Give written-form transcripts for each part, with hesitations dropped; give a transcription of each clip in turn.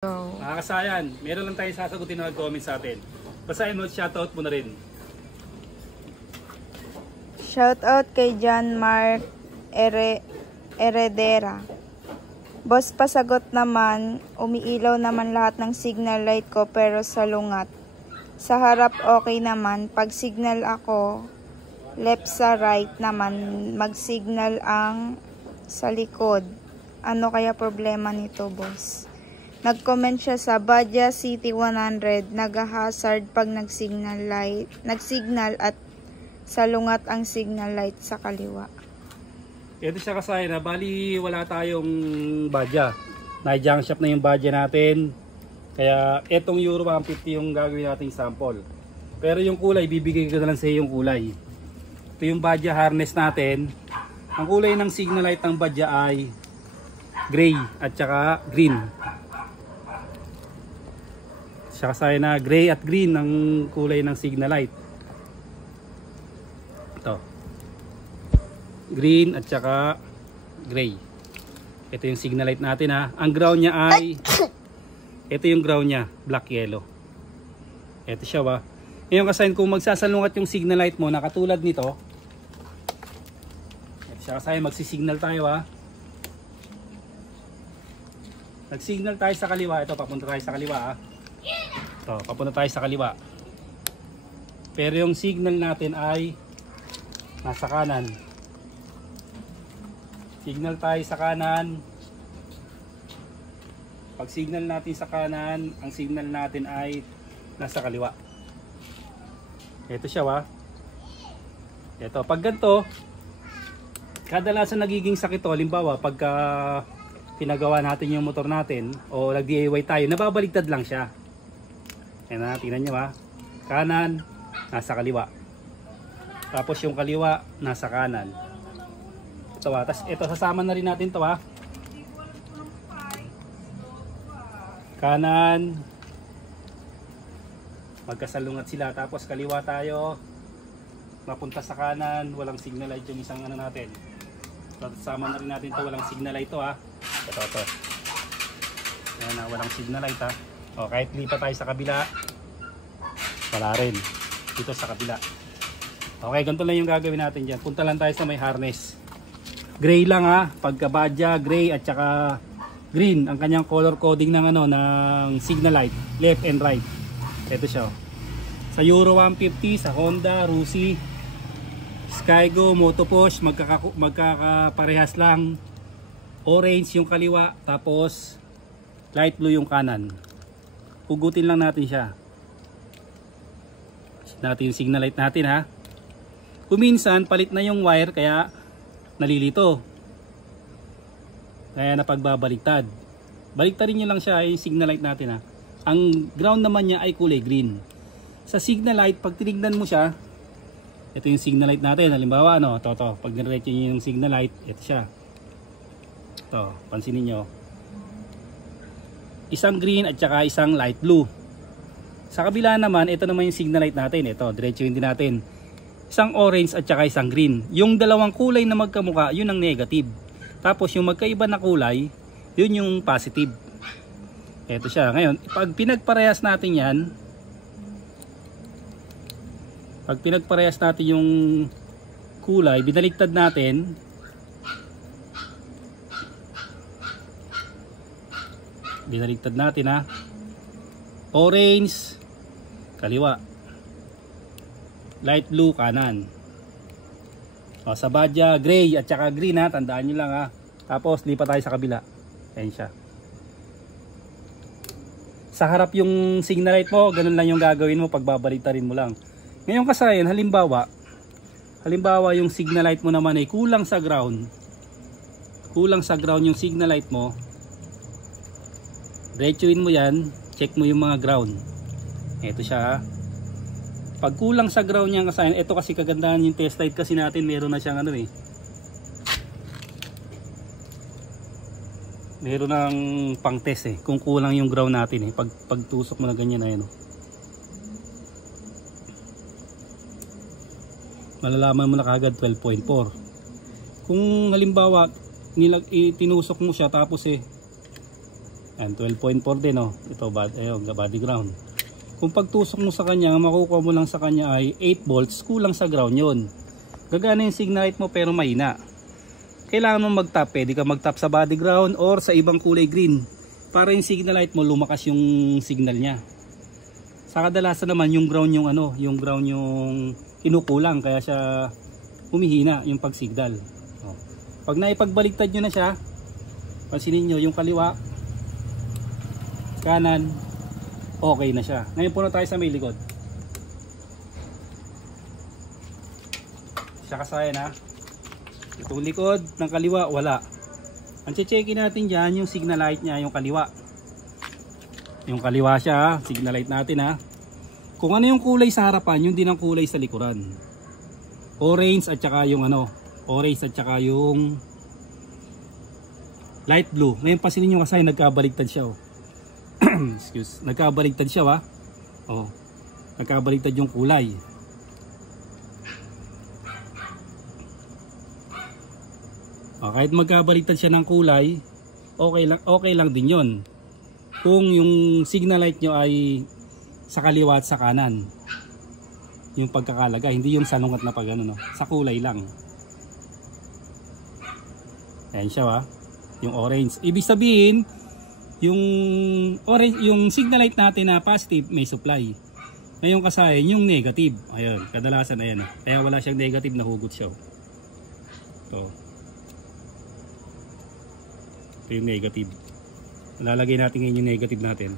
Mga kasayan, meron lang tayong sasagutin na nag-comment sa atin. Basahin mo, shoutout mo na rin. Shoutout kay John Mark Heredera. Boss, pasagot naman, umiilaw naman lahat ng signal light ko pero sa lungat. Sa harap okay naman, pag signal ako, left sa right naman, mag-signal ang sa likod. Ano kaya problema nito, boss? Nag-comment siya sa Badja City 100, nag-hazard pag nag-signal at sa lungat ang signal light sa kaliwa. Ito siya kasaya na, bali wala tayong Badja. Na-junk shop na yung Badja natin. Kaya etong Euro 150 yung gagawin nating sample. Pero yung kulay, bibigay ko na lang sa yung kulay. Ito yung Badja harness natin. Ang kulay ng signal light ng Badja ay gray at saka green. Siya kasaya na gray at green ang kulay ng signal light. Ito. Green at saka gray. Ito yung signal light natin ha. Ang ground niya ay ito yung ground niya, black yellow. Ito siya ba. Ngayon kasi kung magsasalungat yung signal light mo na katulad nito. Ito siya kasi magsisignal tayo ha. Nagsignal tayo sa kaliwa. Ito, papunta tayo sa kaliwa ha. Ito, papunta tayo sa kaliwa. Pero yung signal natin ay nasa kanan. Signal tayo sa kanan. Pag signal natin sa kanan, ang signal natin ay nasa kaliwa. Ito siya wa. Ito, pag ganito, kadalasan nagiging sakit to. Halimbawa, pagka pinagawa natin yung motor natin o nag-DIY tayo, nababaligtad lang siya. Ayan na, tingnan nyo ha. Kanan, nasa kaliwa. Tapos yung kaliwa, nasa kanan. Ito ha. Tapos ito, sasama na rin natin ito ha. Kanan. Magkasalungat sila. Tapos kaliwa tayo. Mapunta sa kanan. Walang signal light yung isang ano natin. Sasama na rin natin ito. Walang signal light ito ha. Ito. Ayan na, walang signal light ha. O, kahit lipat tayo sa kabila, wala rin. Dito sa kabila. Okay, ganito lang yung gagawin natin dyan. Punta lang tayo sa may harness. Gray lang ha. Pagka Badja, gray at saka green ang kanyang color coding ng ano, ng signal light, left and right. Ito siya. Sa Euro 150, sa Honda, Rusi, Skygo, Motoposh, magkakaparehas lang. Orange yung kaliwa, tapos light blue yung kanan. Hugutin lang natin siya. Natin yung signal light natin ha. Kuminsan palit na yung wire kaya nalilito. Kaya napagbabaliktad. Baliktarin nyo lang siya yung signal light natin ha. Ang ground naman niya ay kulay green. Sa signal light, pag tinignan mo siya, ito yung signal light natin. Halimbawa ano, ito. Pag niretso nyo yung signal light, ito siya. Ito, pansinin nyo. Isang green at saka isang light blue. Sa kabila naman, ito naman yung signal light natin. Ito, diretsuhin din natin. Isang orange at saka isang green. Yung dalawang kulay na magkamuka, yun ang negative. Tapos yung magkaiba na kulay, yun yung positive. Ito siya. Ngayon, pag pinagparehas natin yan, pag pinagparehas natin yung kulay, binaligtad natin, ha. Orange, kaliwa. Light blue, kanan. O, sa Badja, gray at saka green ha. Tandaan nyo lang ha. Tapos lipat tayo sa kabila. Ayan siya. Sa harap yung signal light mo, ganun lang yung gagawin mo. Pagbabaliktarin mo lang. Ngayon kasayan, halimbawa yung signal light mo naman ay kulang sa ground. Kulang sa ground yung signal light mo. Diretsuhin mo yan, check mo yung mga ground. Ito siya ha. Pag kulang sa ground niya kasayan, ito kasi kagandahan yung test light kasi natin, meron na siyang ano eh. Meron ng pang test eh, kung kulang yung ground natin eh. Pag tusok mo na ganyan ayun oh. Malalaman mo na kagad 12.4. Kung halimbawa tinusok mo siya tapos eh Ayan, 12.4 din oh. Ito body ground. Kung pagtusok mo sa kanya, makukuha mo lang sa kanya ay 8 volts, kulang sa ground yun. Gagana yung signal light mo pero mahina. Kailangan mo mag-tap, pwede ka mag-tap sa body ground or sa ibang kulay green. Para yung signal light mo lumakas yung signal niya. Sa kadalasan naman yung ground yung ground yung kinukulang kaya siya humihina yung pag-signal. Oh. Pag naipagbaligtad nyo na siya, pansinin nyo yung kaliwa, kanan, okay na siya. Ngayon po na tayo sa may likod. Siya kasayan ha. Itong likod ng kaliwa, wala. Ang checkin natin dyan, yung signal light niya, yung kaliwa. Yung kaliwa siya ha, signal light natin ha. Kung ano yung kulay sa harapan, yun din ang kulay sa likuran. Orange at saka yung orange at saka yung light blue. Ngayon pansinin nyo kasi nagkabaligtad siya oh. Excuse, nagkabaligtad siya ha. Oh. Nagkabaligtad yung kulay. Oh, kahit magkabaligtad siya ng kulay, okay lang din 'yon. Kung yung signal light nyo ay sa kaliwa at sa kanan. Yung pagkakalagay, hindi yung salungat na pag no? Sa kulay lang. Ayan siya ha. Yung orange. Ibig sabihin, yung orange, yung signal light natin na positive may supply. Ngayon kasi yung negative. Ayun, kadalasan ayan. Kaya wala siyang negative na hugot siya. Ito. Ito yung negative. Lalagay natin ngayon yung negative natin.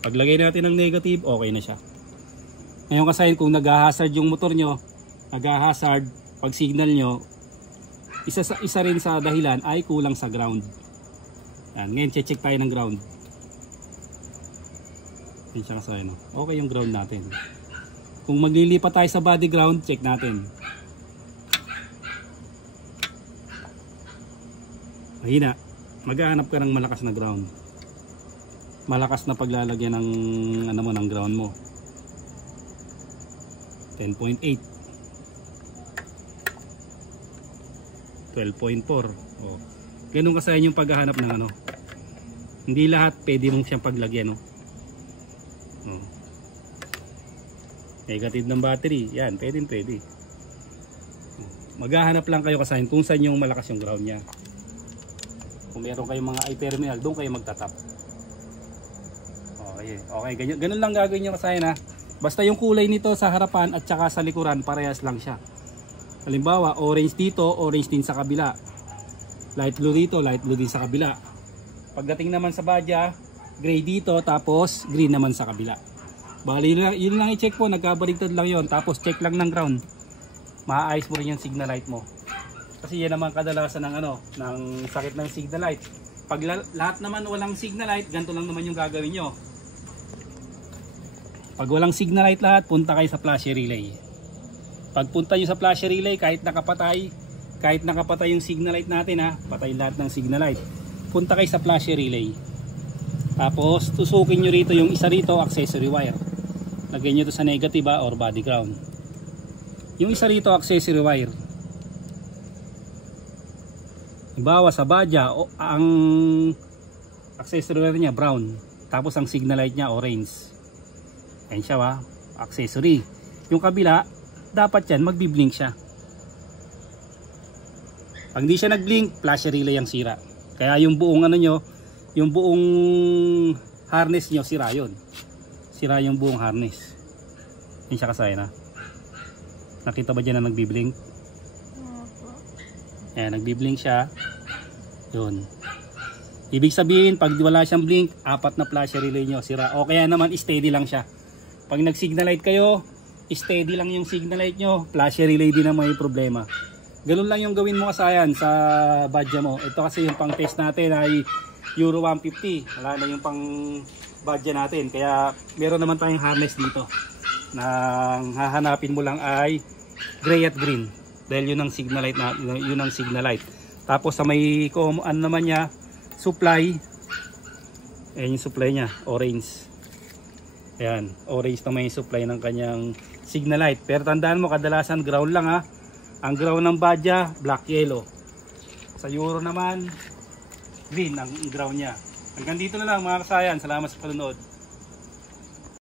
Paglagay natin ng negative, okay na siya. Ngayon kasi kung nag-hazard yung motor nyo, nag-hazard pag signal nyo, isa rin sa dahilan ay kulang sa ground. Yan, ngayon check tayo ng ground. Yan siya kasi okay yung ground natin. Kung maglilipat tayo sa body ground, check natin. Mahina. Maghahanap ka ng malakas na ground. Malakas na paglalagyan ng ng ground mo. 10.8, 12.4. Oh. Ganun kasi yung paghahanap ng Hindi lahat pwede mong siyang paglagyan Oh. Negative ng battery, yan, pwede. Maghahanap lang kayo kasi kung saan yung malakas yung ground niya. Kung meron kayong mga i-terminal, doon kayo magtatap. Okay, ganun lang gagawin nyo kasi basta yung kulay nito sa harapan at saka sa likuran, parehas lang siya. Halimbawa, orange dito, orange din sa kabila. Light blue dito, light blue din sa kabila. Pagdating naman sa badya, gray dito, tapos green naman sa kabila. Bali, yun lang i-check po, nagkabaligtad lang yon. Tapos check lang ng ground. Maayos mo rin yung signal light mo. Kasi yan naman kadalasan ng ng sakit ng signal light. Pag lahat naman walang signal light, ganito lang naman yung gagawin nyo. Pag walang signal light lahat, punta kayo sa flasher relay. Pag punta nyo sa flasher relay, kahit nakapatay yung signal light natin patay lahat ng signal light. Punta kayo sa flasher relay. Tapos tusukin nyo rito yung isa rito, accessory wire. Lagyan nyo to sa negative or body ground. Yung isa rito, accessory wire. Halimbawa sa badya, ang accessory wire niya brown. Tapos ang signal light niya orange. Ayan siya accessory. Yung kabila, dapat yan magbi-blink siya. Pag hindi siya nag-blink, flasher relay ang sira. Kaya yung buong yung buong harness nyo, sira yun. Sira yung buong harness. Ayan siya kasaya Nakita ba dyan na nagbi-blink? Ayan, nagbi-blink siya. Yun. Ibig sabihin, pag wala siyang blink, 4 na flasher relay nyo, sira. O kaya naman, steady lang siya. Pag nag-signal light kayo, steady lang yung signal light nyo, flasher relay din na may problema. Ganun lang yung gawin mo kasayan sa badya mo. Ito kasi yung pang test natin ay Euro 150. Wala na yung pang badya natin. Kaya meron naman tayong harness dito. Nang hahanapin mo lang ay gray at green. Dahil yun ang signal light yun ang signal light. Tapos sa may naman niya, supply. Ayan yung supply niya, orange. Ayan, orange na may supply ng kanyang signal light. Pero tandaan mo, kadalasan ground lang ha. Ang ground ng Badya, black yellow. Sa Euro naman, green ang ground niya. Hanggang dito na lang mga kasayan. Salamat sa panonood.